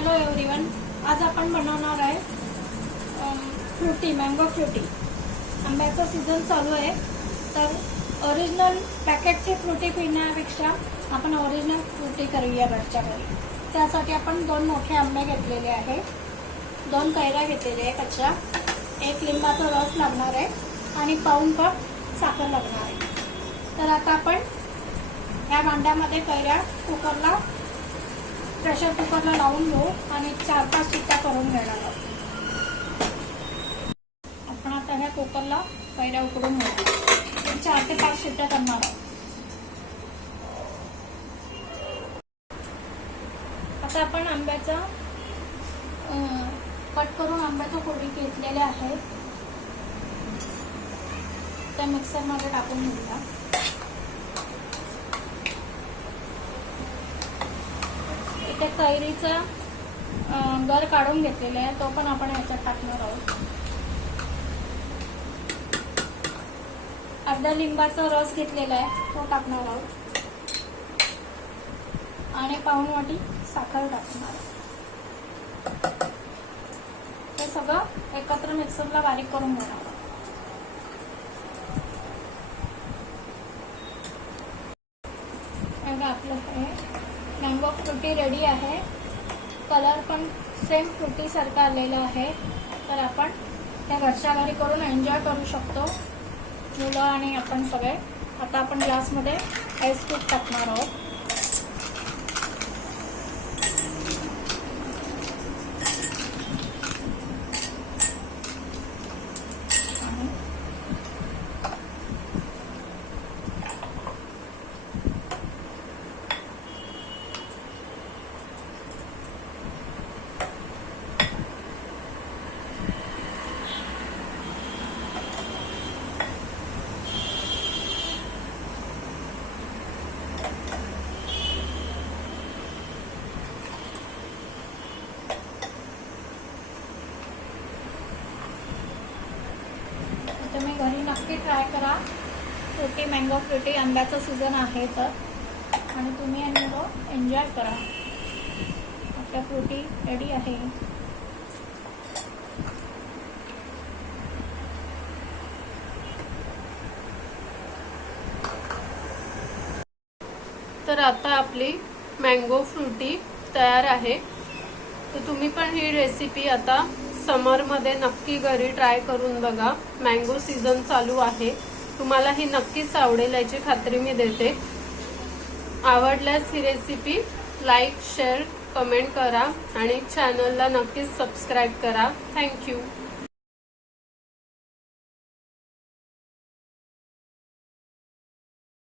Hello everyone, आज आपण बनवणार आहे फ्रुटी, मँगो फ्रुटी। आंब्याचा सीझन चालू आहे, तर ओरिजिनल पॅकेटची फ्रुटी पिण्यापेक्षा आपण ओरिजिनल फ्रुटी करूया घरच्या घरी। त्यासाठी आपण 2 मोठे आंबे घेतलेले आहे, 2 कैऱ्या घेतलेल्या आहे कच्च्या, 1 लिंबाचा रस लागणार आहे आणि पाऊण कप साखर लागणार आहे। तर आता आपण या भांड्यामध्ये कैऱ्या कुकरला प्रेशर कुकरला लावून घेऊ आणि 4-5 शिट्ट्या करून घेणार आहोत। आपण आता ह्या कुकरला कैऱ्या उकडून घेऊ, 4 ते 5 शिट्ट्या करणार आहोत। आता आपण आंब्याचा कट करून आंब्याच्या फोडी घेतलेल्या आहेत, त्या मिक्सरमध्ये टाकून घेऊया। इथे कैरीचा गर काढून घेतलेला आहे, तो पण आपण याच्यात टाकणार आहोत। अर्धा लिंबाचा रस घेतलेला आहे, तो टाकणार आहोत आणि पाऊण वाटी साखर टाकणार आहोत। हे सगळं एकत्र मिक्सरला बारीक करून घेणार आहोत। आपलं हे मँगो फ्रुटी रेडी आहे। कलर पण सेम फ्रुटी सारखा आलेला आहे, तर आपण त्या घरच्या घरी करून एन्जॉय करू शकतो, मुलं आणि आपण सगळे। आता आपण ग्लासमध्ये आईस क्यूब टाकणार आहोत। तुम्ही घरी नक्की ट्राय करा, फ्रुटी मँगो फ्रुटी। आंब्याचा सीझन आहे तर, आणि तुम्ही आणि मुलं एन्जॉय करा। आपल्या फ्रुटी रेडी आहे। तर आता आपली मँगो फ्रुटी तयार आहे। तर तुम्ही पण ही रेसिपी आता समरमध्ये नक्की घरी ट्राय करून बघा। मँगो सीझन चालू आहे, तुम्हाला ही नक्कीच आवडेल याची खात्री मी देते। आवडल्यास ही रेसिपी लाईक, शेअर, कमेंट करा आणि चॅनलला नक्कीच सबस्क्राईब करा। थँक्यू।